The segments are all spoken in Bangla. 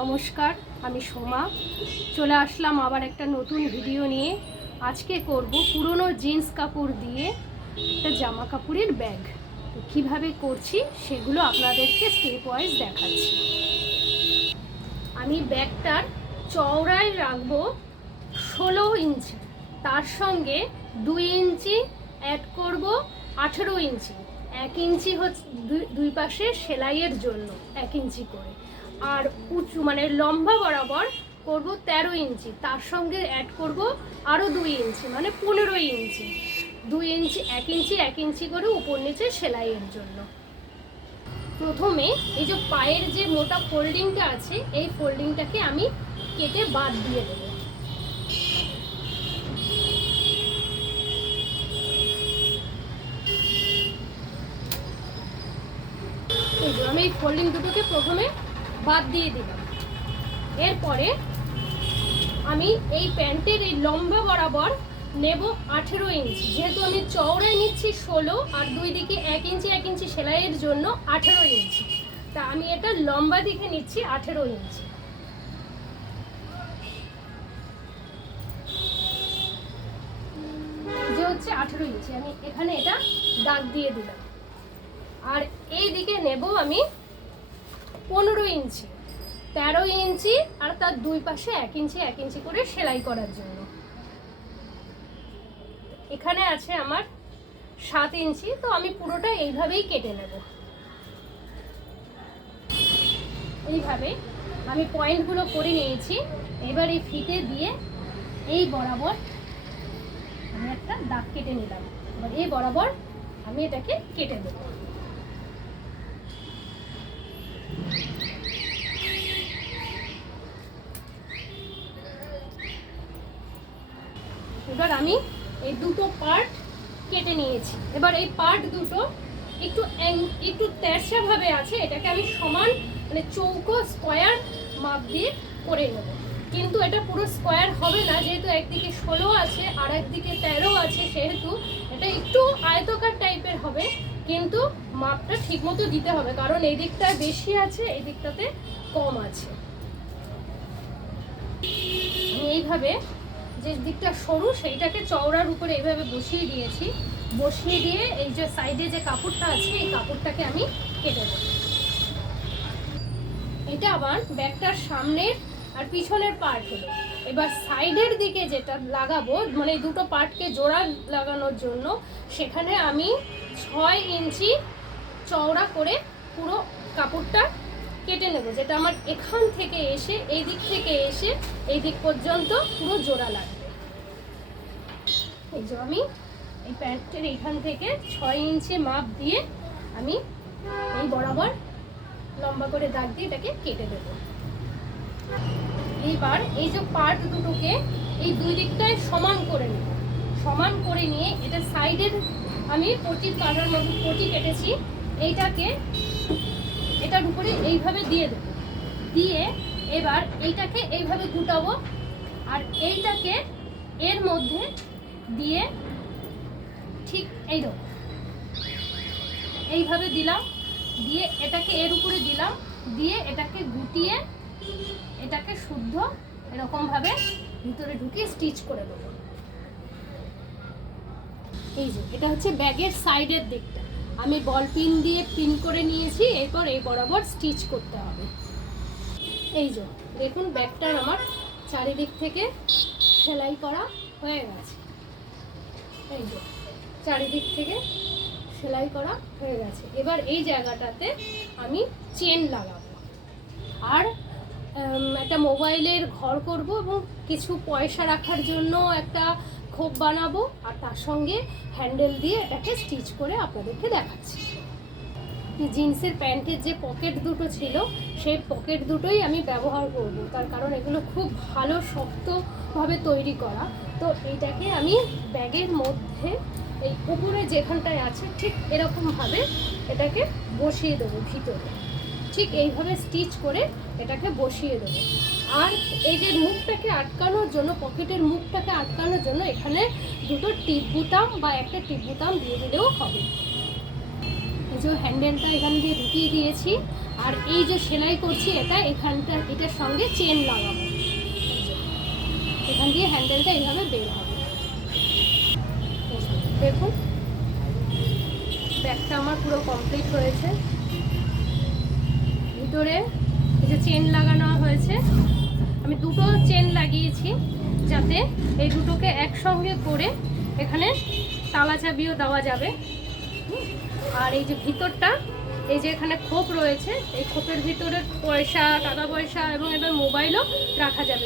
নমস্কার, আমি সোমা। চলে আসলাম আবার একটা নতুন ভিডিও নিয়ে। আজকে করব পুরনো জিন্স কাপড় দিয়ে একটা জামা কাপড়ের ব্যাগ। তো কীভাবে করছি সেগুলো আপনাদেরকে স্টেপ ওয়াইজ দেখাচ্ছি। আমি ব্যাগটার চওড়ায় রাখবো 16 ইঞ্চি, তার সঙ্গে 2 ইঞ্চি অ্যাড করব 18 ইঞ্চি। 1 ইঞ্চি হচ্ছে দুই পাশে সেলাইয়ের জন্য 1 ইঞ্চি করে, আর উঁচু মানে লম্বা বরাবর করব 13 ইঞ্চি, তার সঙ্গে অ্যাড করব আরও 2 ইঞ্চি মানে 15 ইঞ্চি। 2 ইঞ্চি 1 ইঞ্চি 1 ইঞ্চি করে উপর নিচে সেলাইয়ের জন্য। প্রথমে এই যে পায়ের যে মোটা ফোল্ডিংটা আছে, এই ফোল্ডিংটাকে আমি কেটে বাদ দিয়ে দেবো। আমি এই ফোল্ডিং দুটোকে প্রথমে বাদ দিয়ে দিলাম। এরপরে আমি এই প্যান্টের এই লম্বা বরাবর নেব 18 ইঞ্চি। যেহেতু আমি চওড়ায় নিচ্ছি 16 আর দুই দিকে 1 ইঞ্চি 1 ইঞ্চি সেলাইয়ের জন্য 18 ইঞ্চি, তা আমি এটা লম্বা দিকে নিচ্ছি 18 ইঞ্চি। যে হচ্ছে 18 ইঞ্চি, আমি এখানে এটা দাগ দিয়ে দিলাম। আর এই দিকে নেব আমি 15 ইঞ্চি, 13 ইঞ্চি আর তার দুই পাশে 1 ইঞ্চি 1 ইঞ্চি করে সেলাই করার জন্য। এখানে আছে আমার 7 ইঞ্চি, তো আমি পুরোটা এইভাবেই কেটে নেব। এইভাবে আমি পয়েন্টগুলো করে নিয়েছি। এবার এই ফিতে দিয়ে এই বরাবর আমি একটা দাগ কেটে নিলাম। এবার এই বরাবর আমি এটাকে কেটে দেব। এবার আমি এই দুটো পার্ট কেটে নিয়েছি। এবার এই পার্ট দুটো একটু তেরছা ভাবে আছে, এটাকে আমি সমান মানে চৌকো স্কোয়ার মাপ দিয়ে করে নেব। কিন্তু এটা পুরো স্কোয়ার হবে না, যেহেতু একদিকে 16 আছে আর একদিকে 13 আছে, সেহেতু এটা একটু আয়তকার টাইপের হবে। কিন্তু মাপটা ঠিকমতো দিতে হবে, কারণ এই দিকটায় বেশি আছে, এই দিকটাতে কম আছে। এইভাবে যে দিকটা সরু সেইটাকে চওড়ার উপরে এইভাবে বসিয়ে দিয়েছি। বসিয়ে দিয়ে এই যে সাইডে যে কাপড়টা আছে, এই কাপড়টাকে আমি কেটে দেব। এটা আবার ব্যাগটার সামনের আর পিছনের পার্ট হলো। এবার সাইডের দিকে যেটা লাগাবো, মানে দুটো পার্টকে জোড়া লাগানোর জন্য, সেখানে আমি 6 ইঞ্চি চওড়া করে পুরো কাপড়টা কেটে নেব, যেটা আমার এখান থেকে এসে এই দিক থেকে এসে এই দিক পর্যন্ত পুরো জোড়া লাগবে। এই যে আমি এই প্যান্টের এখান থেকে 6 ইঞ্চি মাপ দিয়ে আমি এই বরাবর লম্বা করে দাগ দিয়ে এটাকে কেটে দেব। এইবার এই যে পার্ট দুটোকে এই দুই দিকটায় সমান করে নেব। সমান করে নিয়ে এটা সাইডের আমি পটির কাটার মতো পটি কেটেছি, এইটাকে এটার উপরে এইভাবে দিয়ে দেব। দিয়ে এবার এইটাকে এইভাবে গুটাবো, আর এইটাকে এর মধ্যে দিয়ে ঠিক এইরকম এইভাবে দিলাম, দিয়ে এটাকে এর উপরে দিলাম, দিয়ে এটাকে গুটিয়ে এটাকে শুদ্ধ এরকমভাবে ভিতরে ঢুকিয়ে স্টিচ করে দেবো। এই যে এটা হচ্ছে ব্যাগের সাইডের দিকটা আমি বল পিন দিয়ে পিন করে নিয়েছি। এরপর এই বরাবর স্টিচ করতে হবে। এই যে দেখুন ব্যাগটার আমার চারিদিক থেকে সেলাই করা হয়ে গেছে। এই যে চারিদিক থেকে সেলাই করা হয়ে গেছে। এবার এই জায়গাটাতে আমি চেন লাগাবো, আর একটা মোবাইলের ঘর করব এবং কিছু পয়সা রাখার জন্য একটা খোপ বানাবো, আর তার সঙ্গে হ্যান্ডেল দিয়ে এটাকে স্টিচ করে আপনাদেরকে দেখাচ্ছি। জিন্সের প্যান্টের যে পকেট দুটো ছিল, সেই পকেট দুটোই আমি ব্যবহার করব, তার কারণ এগুলো খুব ভালো শক্তভাবে তৈরি করা। তো এইটাকে আমি ব্যাগের মধ্যে এই উপরে যেখানটায় আছে ঠিক এরকমভাবে এটাকে বসিয়ে দেবো ভিতরে। ঠিক এইভাবে স্টিচ করে এটাকে বসিয়ে দেবো। আর এই যে মুখটাকে আটকানোর জন্য, পকেটের মুখটাকে আটকানোর জন্য এখানে দুটো টিপ বুতাম বা একটা টিপ বুতাম দিয়ে দিলেও হবে। যে হ্যান্ডেলটা এখান দিয়ে ঢুকিয়ে দিয়েছি, আর এই যে সেলাই করছি এটার সঙ্গে চেন লাগাবো। এখান দিয়ে হ্যান্ডেলটা এইভাবে বের হবে। দেখুন ব্যাগটা আমার পুরো কমপ্লিট হয়েছে। ভিতরে এই যে চেন লাগানো হয়েছে, আমি দুটো চেন লাগিয়েছি যাতে এই দুটোকে একসঙ্গে করে এখানে তালা চাবিও দেওয়া যাবে। আর এই যে ভিতরটা, এই যে এখানে খোপ রয়েছে, এই খোপের ভিতরে পয়সা, টাকা পয়সা এবং এবার মোবাইলও রাখা যাবে।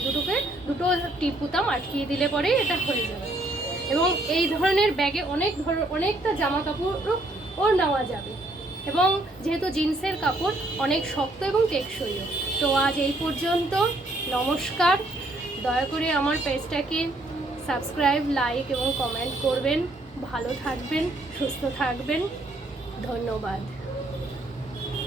দুটো টিপ বুতাম আটকিয়ে দিলে পরেই এটা হয়ে যাবে। এবং এই ধরনের ব্যাগে অনেকটা জামা কাপড়ও নেওয়া যাবে। এবং যেহেতু জিন্সের কাপড় অনেক শক্ত এবং টেকসইও। তো আজ এই পর্যন্ত। নমস্কার। দয়া করে আমার পেজটাকে সাবস্ক্রাইব, লাইক এবং কমেন্ট করবেন। ভালো থাকবেন, সুস্থ থাকবেন। ধন্যবাদ।